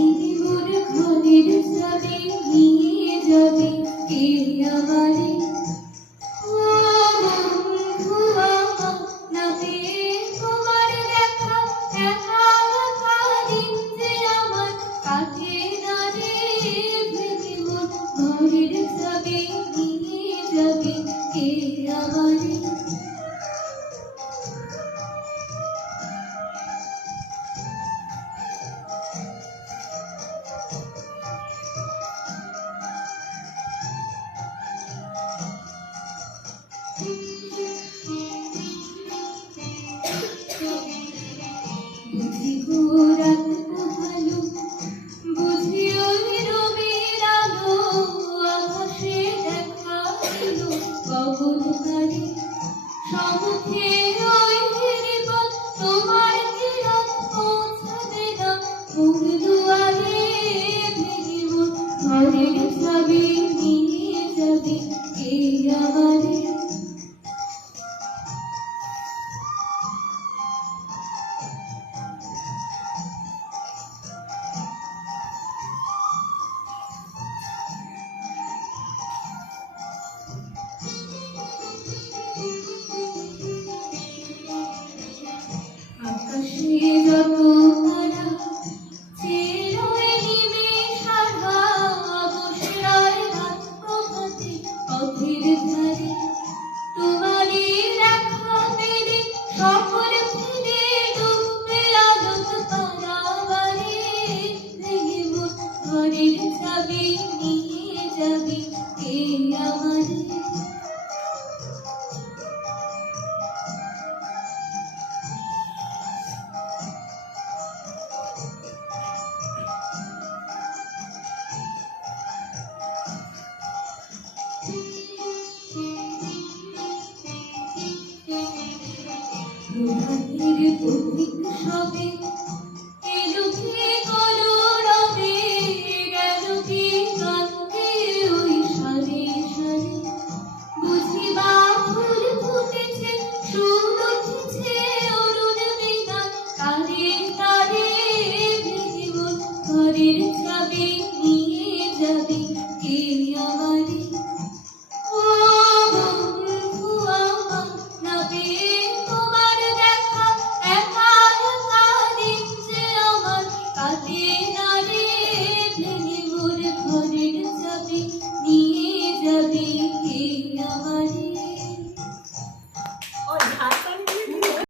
এই মোর ঘরের চাবি নিয়ে যাবে কে আমারে? ও বন্ধু আমার, না পেয়ে তোমার দেখা, একা একা দিন যে আমার কাটে না রে। এই মোর ঘরের চাবি নিয়ে যাবে কে আমারে? বুঝি গো রাত পোহালো, বুঝি ওই রবির আলো, আকাশে দেখা দিল গগনতারে। সম্মুখে ওই গিরিপথ, তোমার কিরণ পৌঁছাবে না মোর